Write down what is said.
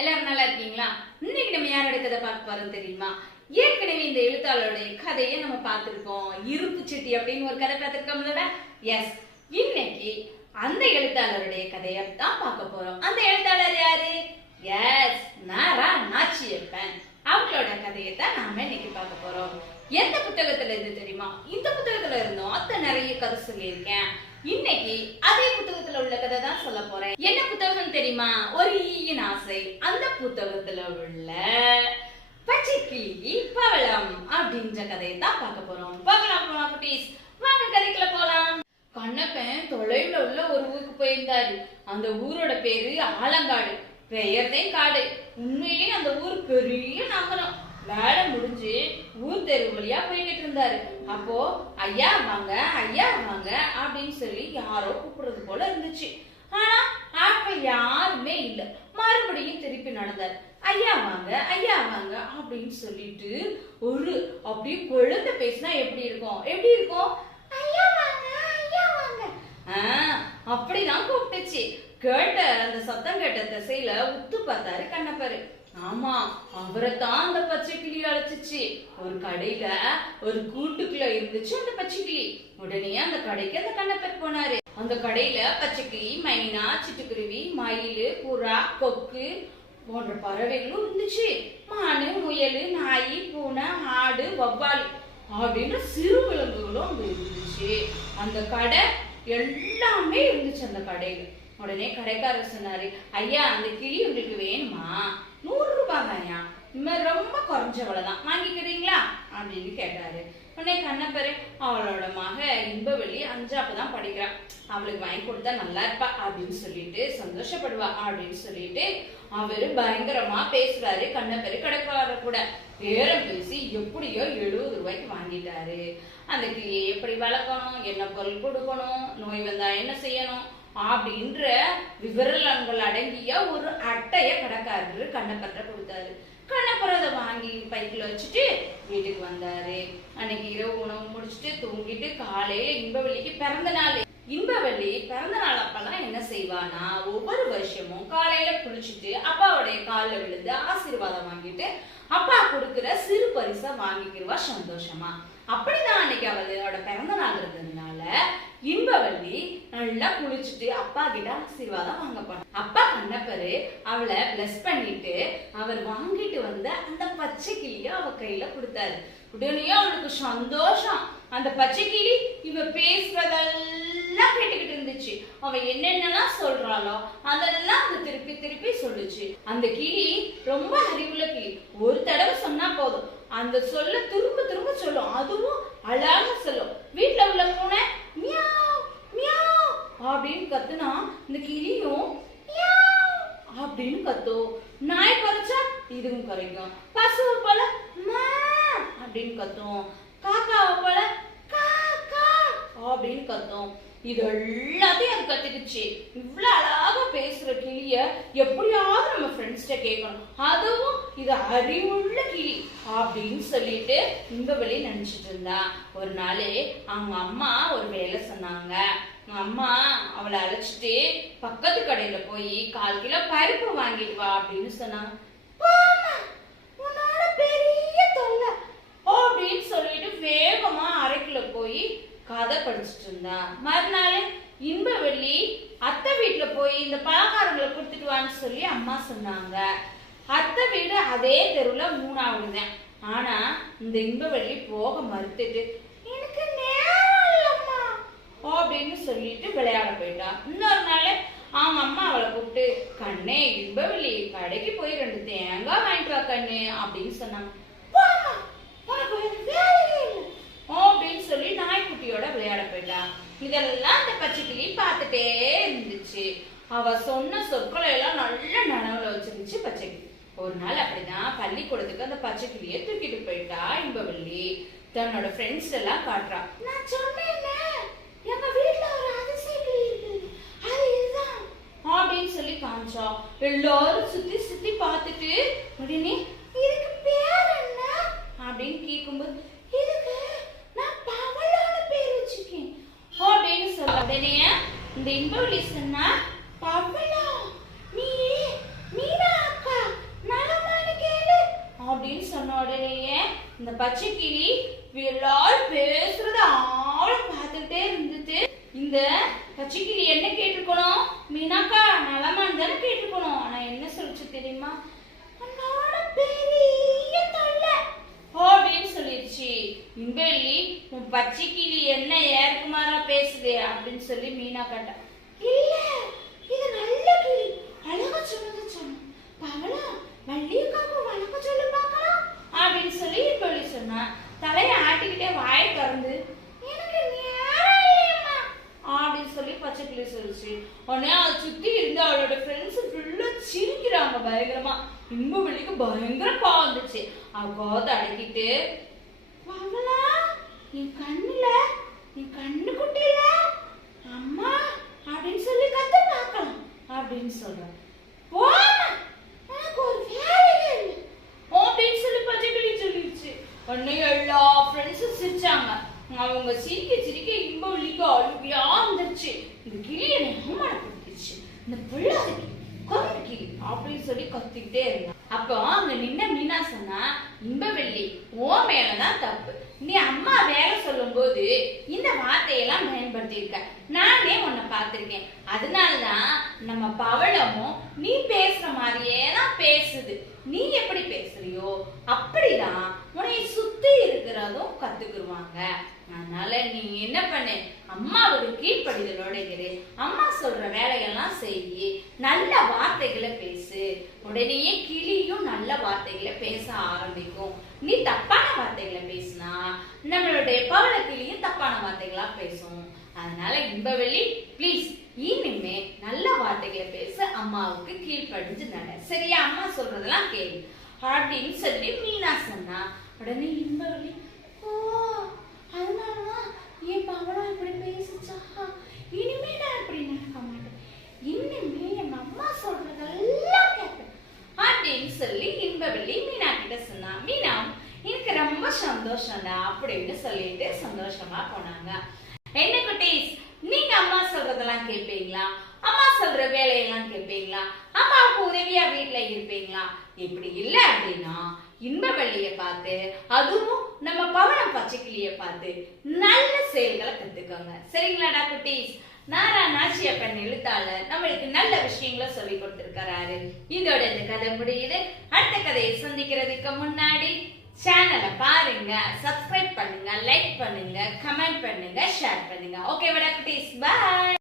எல்லாரும் நல்லா இருக்கீங்களா? இன்னைக்கு நம்ம யாரோட கதை பார்க்க போறோம் தெரியுமா? ஏற்கனவே இந்த எழுத்தாளருடைய கதையை நம்ம பார்த்திருக்கோம் இருப்பு சிட்டி அப்படின்னு ஒரு கதை பார்த்திருக்கோம்ல. எஸ் இன்னைக்கு அந்த எழுத்தாளருடைய கதையை தான் பார்க்க போறோம். அந்த எழுத்தாளர் யாரு? எஸ் நாரா நாச்சியப்பன். அவங்களோட கதையை தான் நாம இன்னைக்கு பார்க்க போறோம். எந்த புத்தகத்துல இருந்து தெரியுமா? இந்த புத்தகத்துல இருந்தோம் அத்தை நிறைய கதை சொல்லியிருக்கேன். இன்னைக்கு அதே புத்தகத்துல உள்ள கதை தான் சொல்ல போறேன். என்ன புத்தகம் தெரியுமா? ஒரு ஈயின் ஆசை. அந்த புத்தகத்துல உள்ள பச்சை கிளி பவளம் அப்படின்ற கதையை தான் பார்க்க போறோம். பார்க்கலாம் போலாம் குட்டீஸ். வாங்க கதைக்குள்ள போலாம். கண்ணப்பன் தொலைவுல உள்ள ஒரு ஊருக்கு போயிருந்தாரு. அந்த ஊரோட பேரு ஆலங்காடு. பெயர்தே காடு. உண்மையிலேயே அந்த ஊர் பெரிய நகரம். வேலை முடிஞ்சு ஊர் தெரு வழியா போய்கிட்டு இருந்தாரு. அப்போ ஐயா வாங்க ஐயா வாங்க அப்படின்னு சொல்லி யாரோ கூப்பிடுறது போல இருந்துச்சு. ஆனா ஆட்கள் யாருமே இல்ல. மறுபடியும் திருப்பி நடந்தார். ஐயா வாங்க ஐயா வாங்க அப்படின்னு சொல்லிட்டு ஒரு அப்படியே குழந்தை பேசினா எப்படி இருக்கும்? எப்படி இருக்கும்? ஐயா வாங்க ஐயா வாங்க. அப்படிதான் கூப்பிட்டுச்சு. கேட்ட அந்த சத்தம் கேட்ட திசையில உத்து பார்த்தாரு கண்ணப்பாரு. ஆமா தான் அந்த பச்சை கிளி அழைச்சிச்சு. ஒரு கடையில ஒரு கூட்டுக்குள்ள இருந்துச்சு அந்த பச்சை கிளி. உடனே அந்த கடைக்கு அந்த கண்ணப்பர் போனாரு. அந்த கடையில பச்சை கிளி மைனா சிட்டுக்குருவி மயில் புறா கொக்கு போன்ற பறவைகளும் இருந்துச்சு. மானு முயல் நாய் பூனை ஆடு வவ்வால் அப்படின்ற சிறு விலங்குகளும் அங்க இருந்துச்சு. அந்த கடை எல்லாமே இருந்துச்சு அந்த கடையில. உடனே கடைக்காரர் சொன்னாரு ஐயா அந்த கிளி உங்களுக்கு வேணுமா? நூறு ரூபாய் ஐயா இனிமேல் ரொம்ப குறைஞ்ச தான் வாங்கிக்கிறீங்களா? அப்படின்னு கேட்டாரு. உடனே கண்ணப்பரு அவளோட மக இன்பவெளி அஞ்சாப்பு தான் படிக்கிறான் அவளுக்கு வாங்கி கொடுத்தா நல்லா இருப்பா. அப்படின்னு சொல்லிட்டு சந்தோஷப்படுவா அப்படின்னு சொல்லிட்டு அவரு பயங்கரமா பேசுறாரு கண்ணப்பரு கடைக்காரர் கூட. பேரம் பேசி எப்படியோ எழுபது ரூபாய்க்கு வாங்கிட்டாரு. அந்த கிளியை எப்படி வளர்க்கணும்? என்ன பொருள் கொடுக்கணும்? நோய் வந்தா என்ன செய்யணும்? அப்படின்ற விவரங்கள் அடங்கிய ஒரு அட்டைய கடைக்காரரு கண்ணப்பற்ற கொடுத்தாரு. கண்ணப்பர் அதை வாங்கி பைக்கில் வச்சுட்டு வீட்டுக்கு வந்தாரு. அன்னைக்கு இரவு உணவு முடிச்சுட்டு தூங்கிட்டு காலையில இன்பவெளிக்கு பிறந்த நாள். இன்பவெளி பிறந்த நாள் அப்பெல்லாம் என்ன செய்வானா ஒவ்வொரு வருஷமும் காலையில குளிச்சுட்டு அப்பாவுடைய காலில் விழுந்து ஆசீர்வாதம் வாங்கிட்டு அப்பா கொடுக்குற சிறு பரிசை வாங்கிக்கிறவா சந்தோஷமா. அப்படிதான் அன்னைக்கு அவளோட பிறந்த நாள் இருந்ததுனால இன்பவள்ளி நல்லா குளிச்சுட்டு அப்பா கிட்ட ஆசீர்வாதம் வாங்க போனான். அப்பா கண்ணப்பரு அவளை பிளஸ் பண்ணிட்டு அவர் வாங்கிட்டு வந்த அந்த பச்சை கிளிய அவ கையில கொடுத்தாரு. உடனே அவளுக்கு சந்தோஷம். அந்த பச்சை கிளி இவ பேசுறதெல்லாம் கேட்டுக்கிட்டு இருந்துச்சு. அவ என்னென்னலாம் சொல்றாளோ அதெல்லாம் அது திருப்பி திருப்பி சொல்லுச்சு. அந்த கிளி ரொம்ப அறிவுள்ள கிளி. ஒரு தடவை சொன்னா போதும். அந்த சொல்ல திரும்ப திரும்ப சொல்லும். அதுவும் அழகாக சொல்லும். வீட்டுல உள்ள பூனை மியா மியா அப்படின்னு கத்துனா இந்த கிளியும் அப்படின்னு கத்தும். நாய் குறைச்சா இதுவும் குறைக்கும். பசுவை போல அப்படின்னு கத்தும். காக்காவை போல அப்படின்னு கத்தும். இது எல்லாத்தையும் அது கத்துக்குச்சு. இவ்வளவு அழகா பேசுற கிளிய எப்படியாவது நம்ம ஃப்ரெண்ட்ஸ்கிட்ட கேட்கணும். அதுவும் இது அறிவுள்ள கிளி அப்படின்னு சொல்லிட்டு இந்த வழி நினைச்சிட்டு இருந்தா. ஒரு நாள் அவங்க அம்மா ஒரு வேலை சொன்னாங்க. அவங்க அம்மா அவளை அழைச்சிட்டு பக்கத்து கடையில போய் கால் கிலோ பருப்பு வாங்கிட்டு வா அப்படின்னு சொன்னாங்க பெரிய தொல்லை. அப்படின்னு சொல்லிட்டு வேகமா அரைக்குள்ள போய் கதை படிச்சுட்டு இருந்தா. மறுநாள் இன்பவெள்ளி அத்தை வீட்டுல போய் இந்த பலகாரங்களை கொடுத்துட்டு வான்னு சொல்லி அம்மா சொன்னாங்க. அத்தை வீடு அதே தெருவுல மூணாவது தான் ஆனா இந்த இன்பவெள்ளி போக மறுத்துட்டு எனக்கு நேரம் இல்லம்மா அப்படின்னு சொல்லிட்டு விளையாட போயிட்டா. இன்னொரு நாள் அவங்க அம்மா அவளை கூப்பிட்டு கண்ணே இன்பவெளி கடைக்கு போய் ரெண்டு தேங்காய் வாங்கிட்டு வா கண்ணு அப்படின்னு சொன்னாங்க "போம்மா, உனக்கு வேற வேலையே இல்லை." அப்படின்னு சொல்லி நாய்க்குட்டியோட விளையாட போயிட்டா இதெல்லாம் அந்த பச்சைக்கிளி பார்த்துட்டே இருந்துச்சு. அவ சொன்ன சொற்களை எல்லாம் நல்ல நனவுல வச்சிருந்துச்சு பச்சைக்கிளி. ஒரு நாள் அப்படிதான் பள்ளிக்கூடத்துக்கு அந்த பச்சைக்கிளிய தூக்கிட்டு போயிட்டா இன்பவள்ளி. தன்னோட ஃப்ரெண்ட்ஸ் எல்லாம் காட்டுறா நான் சொன்னேன் எங்க வீட்டுல ஒரு அப்படின்னு சொல்லி காமிச்சா. எல்லாரும் சுத்தி சுத்தி பார்த்துட்டு உடனே இந்த இன்பவழி சொன்னா பவளா நீ மீனா அக்கா நலமானு கேளு அப்படின்னு சொன்ன உடனேயே இந்த பச்சைக்கிளி எல்லாரும் பேசுறத ஆழம் பார்த்துட்டே இருந்துட்டு இந்த பச்சைக்கிளி என்ன கேட்டிருக்கணும்? மீனாக்கா நலமானு தானே கேட்டிருக்கணும்? ஆனா என்ன சொல்லிச்சு தெரியுமா? அண்ணா சொல்லிருச்சு உன் பச்சை கிளி என்ன ஏற்குமாரா பேசுதே? அப்படின்னு சொல்லி மீனா கேட்டா இல்ல இது நல்ல கிளி அழகா சொன்னது சொன்னோம் பவளம் வள்ளியக்காக்கு வணக்கம் சொல்லு பார்க்கலாம். அப்படின்னு சொல்லி இன்பெல்லி சொன்னா தலையை ஆட்டிக்கிட்டே வாயை திறந்து எனக்கு நேரம் இல்லையம்மா. அப்படின்னு சொல்லி பச்சை கிளி சொல்லுச்சு. உடனே அதை சுத்தி இருந்து அவளோட ஃப்ரெண்ட்ஸ் ஃபுல்லா சிரிக்கிறாங்க பயங்கரமா. இன்ப வெளிக்கு பயங்கர பாவம் வந்துச்சு. அவ கோத அடக்கிட்டு பவளா என் கண்ணுல என் கண்ணு குட்டியில அம்மா அப்படின்னு சொல்லி கத்து பார்க்கலாம் அப்படின்னு சொல்றான். அப்படின்னு சொல்லி சொல்லிடுச்சு உடனே எல்லா ஃப்ரெண்ட்ஸும் சிரிச்சாங்க. அவங்க சிரிக்க சிரிக்க இன்ப வலிக்கு அழுவியா வந்துருச்சு. இந்த கிளி என்னை அவமானப்படுத்திடுச்சு இந்த பிள்ளாத கிளி கொண்டு கிளி அப்படின்னு சொல்லி கத்திக்கிட்டே இருந்தான். அப்போ அங்க நின்ன மீனா சொன்னா இன்பவெள்ளி ஓ மேலதான் தப்பு. நீ அம்மா வேலை சொல்லும்போது இந்த வார்த்தையெல்லாம் பயன்படுத்தியிருக்க. நானே உன்னை பார்த்திருக்கேன். அதனாலதான் நம்ம பவளமும் நீ பேசுற மாதிரியே தான் பேசுது. நீ எப்படி பேசுறியோ அப்படிதான் உன்னை சுத்தி இருக்கிறதும் கத்துக்குருவாங்க. அதனால நீ என்ன பண்ணு? அம்மாவுக்கு கீழ்ப்படிதலோட இரு. அம்மா சொல்ற வேலையெல்லாம் செய்யி நல்ல வார்த்தைகளை பேசு. உடனேயே கிளியும் நல்ல வார்த்தைகளை பேச ஆரம்பிக்கும். நீ தப்பான வார்த்தைகளை பேசினா நம்மளுடைய பவள கிளியும் தப்பான வார்த்தைகளா பேசும். அதனால இன்பவெளி ப்ளீஸ் இனிமே நல்ல வார்த்தைகளை பேச அம்மாவுக்கு கீழ்ப்படிஞ்சு நட. சரியா அம்மா சொல்றதெல்லாம் கேளு. அப்படின்னு சொல்லி மீனா சொன்னா உடனே இன்பவெளி ஓ அதனாலதான் என் பவளம் இப்படி பேசிச்சா இனிமே நான் இப்படி நடக்க மாட்டேன் இனிமே என் அம்மா சொல்றதெல்லாம் கேட்பேன் அப்படின்னு சொல்லி இன்பவெளி மீனா கிட்ட சொன்னா மீனா எனக்கு ரொம்ப சந்தோஷம்டா அப்படின்னு சொல்லிட்டு சந்தோஷமா போனாங்க. என்ன குட்டீஸ் நீங்க அம்மா சொல்றதெல்லாம் கேட்பீங்களா அம்மா சொல்ற வேலையெல்லாம் கேட்பீங்களா அம்மாவுக்கு உதவியா வீட்டுல இருப்பீங்களா? இப்படி இல்ல அப்படின்னா இன்பவள்ளிய பார்த்து அதுவும் நம்ம பவனம் பச்சைக்கிளிய பார்த்து நல்ல செயல்களை கத்துக்கோங்க. சரிங்களாடா குட்டீஸ்? நாரா நாச்சியப்பன் எழுத்தாளர் நம்மளுக்கு நல்ல விஷயங்களை சொல்லி கொடுத்திருக்கிறாரு. இதோட இந்த கதை முடியுது. அடுத்த கதையை சந்திக்கிறதுக்கு முன்னாடி சேனலை பாருங்க சப்ஸ்கிரைப் பண்ணுங்க லைக் பண்ணுங்க கமெண்ட் பண்ணுங்க ஷேர் பண்ணுங்க. ஓகே வடா குட்டீஸ் பாய்